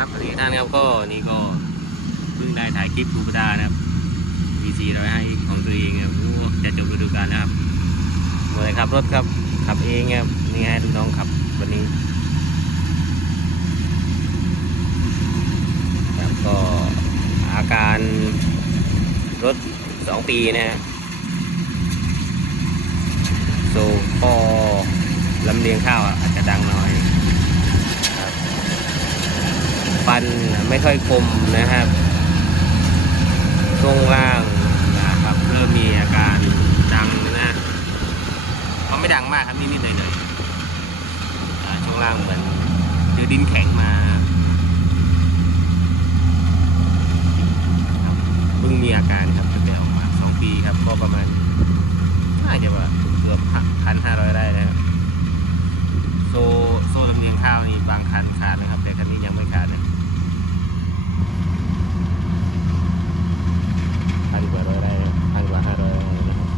ครับสวัสดีท่านครับก็นี่ก็เพิ่งได้ถ่ายคลิปบูปดานะครับ VC ร้อยห้าของตัวเองครับจะจบฤดูกาลนะครับหน่วยขับรถครับขับเองครับนี่ให้ลูกน้องขับวันนี้ครับก็อาการรถสองปีนะฮะโซคอลำเลียงข้าวอาจจะดังหน่อย ฟันไม่ค่อยคมนะครับช่วงล่างนะครับเริ่มมีอาการดังนะมันไม่ดังมากครับนิดๆหน่อยๆอ่าช่วงล่างเหมือนเจอดินแข็งมาบเพิ่งมีอาการครับตั้งแต่ออกมาสองปีครับก็ประมาณน่าจะว่าเกือบพันห้าร้อยได้นะครับ โซโซ่ลำเลียงข้าวนี่บางคันขาดนะครับ แต่คันนี้ยังไม่ขาดนะพันกว่าร้อยได้นะพันกว่าห้าร้อยได้นะครับ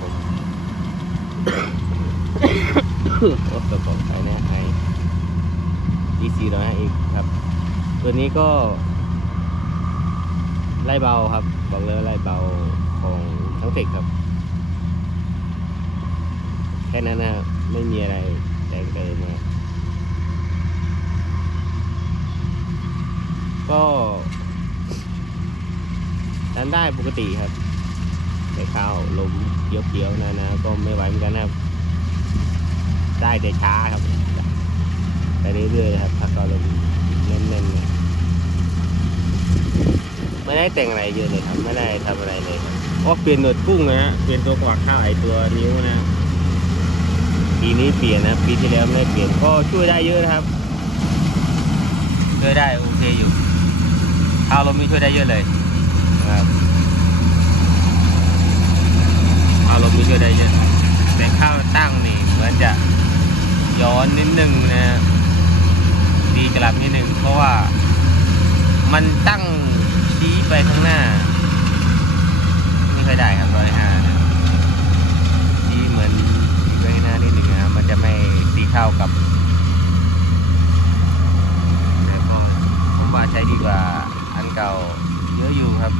ผม โอ้กระป๋องไทยนะไอ e 4 0 5 x ครับ ตัวนี้ก็ ไล่เบาครับ บอกเลยไล่เบาของทั้งเทคครับ แค่นั้นนะครับไม่มีอะไรแรงเกินนะก็ดันได้ปกติครับแต่ข้าวลมเกี่ยวๆนะนะก็ไม่ไหวเหมือนกันนะครับ ได้แต่ช้าครับไปเรื่อยๆครับถ้าก็ลมแน่นๆเนี่ยไม่ได้แต่งอะไรเยอะเลยครับ ไม่ได้ทำอะไรเลยครับก็เปลี่ยนหนวดกุ้งนะฮะเปลี่ยนตัวกวักข้าวไอตัวนิ้วนะปีนี้เปลี่ยนนะปีที่แล้วไม่ได้เปลี่ยนก็ช่วยได้เยอะนะครับช่วยได้โอเคอยู่ข้าวลมนี่ช่วยได้เยอะเลยนะครับข้าวลมนี่ช่วยได้เยอะแต่ข้าวตั้งนี่เหมือนจะ ย้อนนิดนึงนะดีกลับนิดนึงเพราะว่ามันตั้งชี้ไปข้างหน้า ไม่ค่อยได้ครับร้อยห้าที่เหมือนเรื่องหน้านิดหนึ่งนะมันจะไม่ตีเข้ากับผมว่าใช้ดีกว่าอันเก่าเยอะอยู่ครับ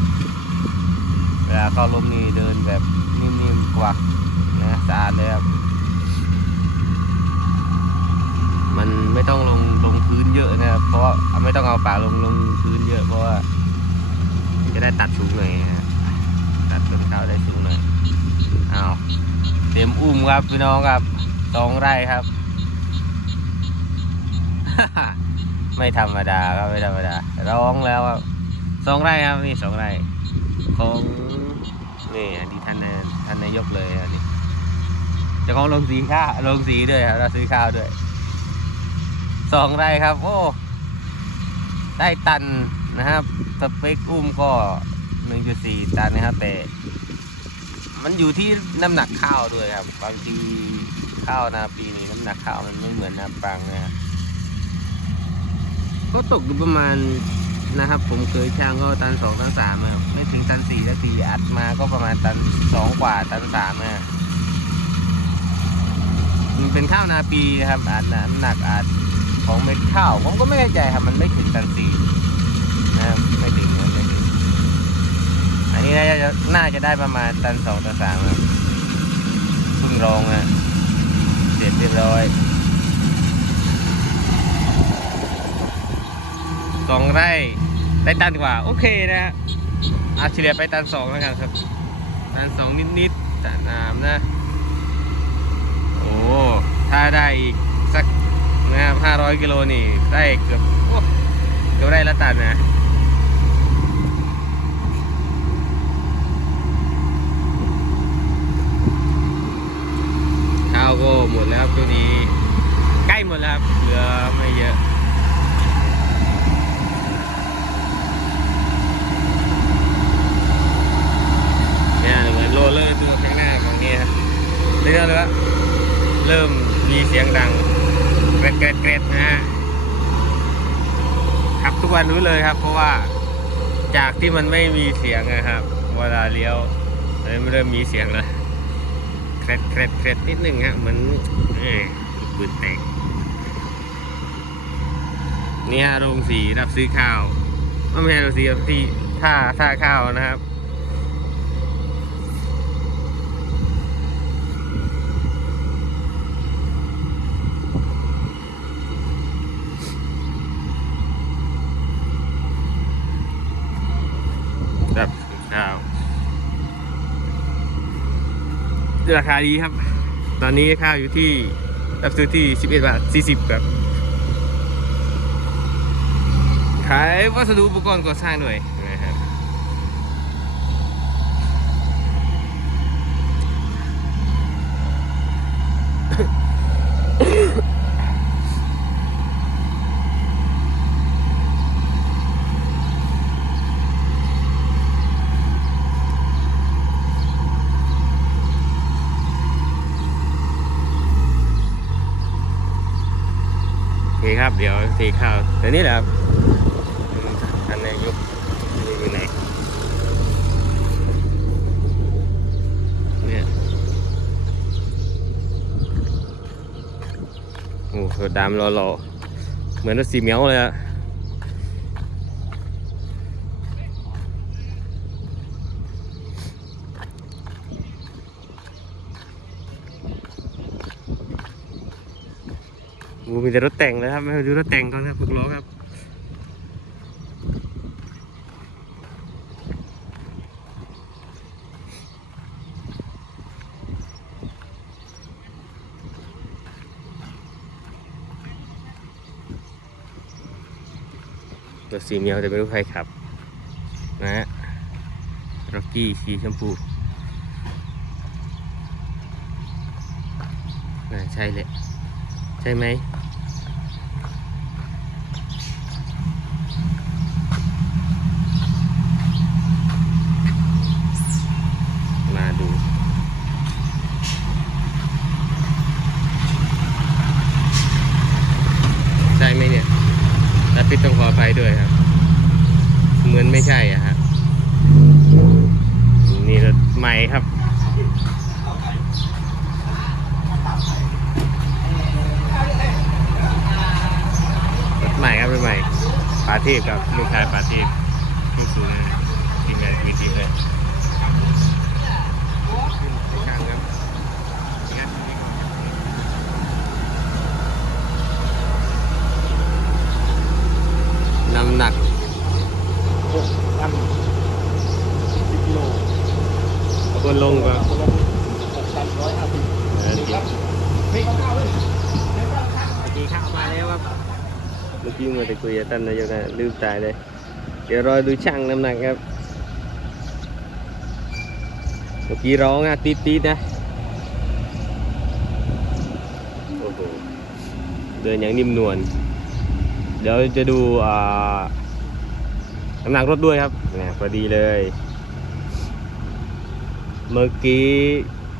เวลาเข้าลมนี่เดินแบบนิ่มๆกวักนะสะอาดเลยครับ มันไม่ต้องลงลงพื้นเยอะนะครับ เพราะไม่ต้องเอาปากลงลงพื้นเยอะเพราะว่าจะได้ตัดสูงหน่อยตัดต้นข้าวได้สูงหน่อยอ้าวเต็มอุ้มครับพี่น้องครับสองไร่ครับ ไม่ธรรมดาครับไม่ธรรมดา ร้องแล้วครับสองไร่ครับนี่สองไร่ของนี่อันนี้ท่านนท่านนายกเลยอันนี้จะของลงสีข้าวลงสีด้วยครับเราซื้อข้าวด้วย สองไร่ครับ โอ้ ได้ตันนะครับ สเปคอุ้มก็หนึ่งจุดสี่ตันนะครับแต่มันอยู่ที่น้ำหนักข้าวด้วยครับ บางทีข้าวนาปีนี้น้ำหนักข้าวมันไม่เหมือนนาปังนะครับก็ตกอยู่ประมาณนะครับ ผมเคยช่างก็ตันสองตันสามอะไม่ถึงตันสี่ตันสี่อัดมาก็ประมาณตันสองกว่าตันสามอะมันเป็นข้าวนาปีนะครับอัดน้ำหนักอัด ของเม็ดข้าว ผมก็ไม่แน่ใจครับมันไม่ถึงตันสี่นะครับไม่ถึงนะไม่ถึงอันนี้น่าจะน่าจะได้ประมาณตันสองตันสามครับเพิ่งรองอะเสร็จเรียบร้อยสองไร่ได้ตันกว่า โอเคนะฮะอาเฉลี่ยไปตันสองแล้วกันครับตันสองนิดๆตันน้ำนะ โอ้ ถ้าได้อีกสัก นะครับห้าร้อยกิโลนี่ได้เกือบโอ้เกือบได้ละตันนะข้าวก็หมดแล้วครับช่วงนี้ใกล้หมดแล้วครับเหลือไม่เยอะเนี่ยเหมือนโรลเลอร์ตัวข้างหน้าของนี่ครับเรื่อยๆเลยว่าเริ่มมีเสียงดังเกรดเกรดเกรดนะฮะขับทุ กวันรู้เลยครับ เพราะว่าจากที่มันไม่มีเสียงนะครับเวลาเลี้ยวเลยไมเริ่มมีเสียงแล้วเคร็ดเคร็ดเคร็ดนิดนึงฮะเหมือนเอ้ยปืนแตกนี่ฮะโรงสีรับซื้อข้าวไม่ใช่โรงสีที่ท่าท่าข้าวนะครับซื้อข้าว ราคาดีครับ ตอนนี้ข้าวอยู่ที่รับซื้อที่ 11 บาท 40 ครับ ขายวัสดุอุปกรณ์ก่อสร้างด้วย เคครับเดี๋ยวสีข้าวเดี๋ยวนี้แหละครับอันนี้ยกอยู่ไหนเนี่ยโอ้โหดำหล่อๆเหมือนรถสีเหมียวเลยอะ โอ้มีแต่รถแต่งเลยครับมาดูรถแต่งก่อนครับพวกล้อครับรถสีเมียวแต่ไม่รู้ใครขับ นะฮะร็อกกี้สีชมพูน่าใช่เลยใช่ไหมมาดู ใช่ไหมเนี่ย และพี่ต้องขออภัยด้วยครับ เหมือนไม่ใช่อะฮะนี่รถใหม่ครับ รถใหม่ครับรถใหม่ปาเทพครับลูกชายปาเทพที่สูงทีมงานวีทีเลยน้ำหนักหกตันสิบกิโลคนลงก็คนละหกตันร้อยห้าสิบเออดีมีข้าวเลยเมื่อกี้ข้าวมาแล้วครับ เมื่อกี้มัวแต่คุยกับท่านนายกนะลืมตายเลย เดี๋ยวรอดูช่างน้ำหนักครับ เมื่อกี้ร้องอะตีดตีดนะ โอ้โห เดินอย่างนิ่มนวล เดี๋ยวจะดูอ่าน้ำหนักรถด้วยครับเนี่ยพอดีเลย เมื่อกี้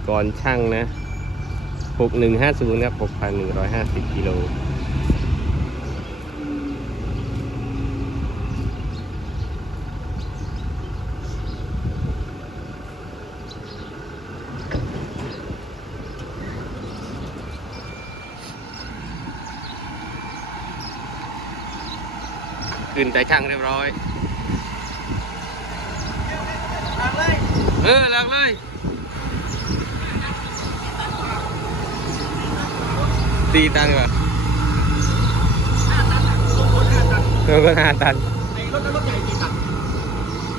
ก่อนช่างนะ 6150 ครับ 6,150กิโล ขึ้นแต่ช่างเรียบร้อย เออหลักเลยตีตันก่อนตัวก็ห้าตันไอ้รถนั้นรถใหญ่กี่ตัน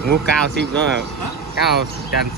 หมูเก้าสิบเนาะเก้าจัน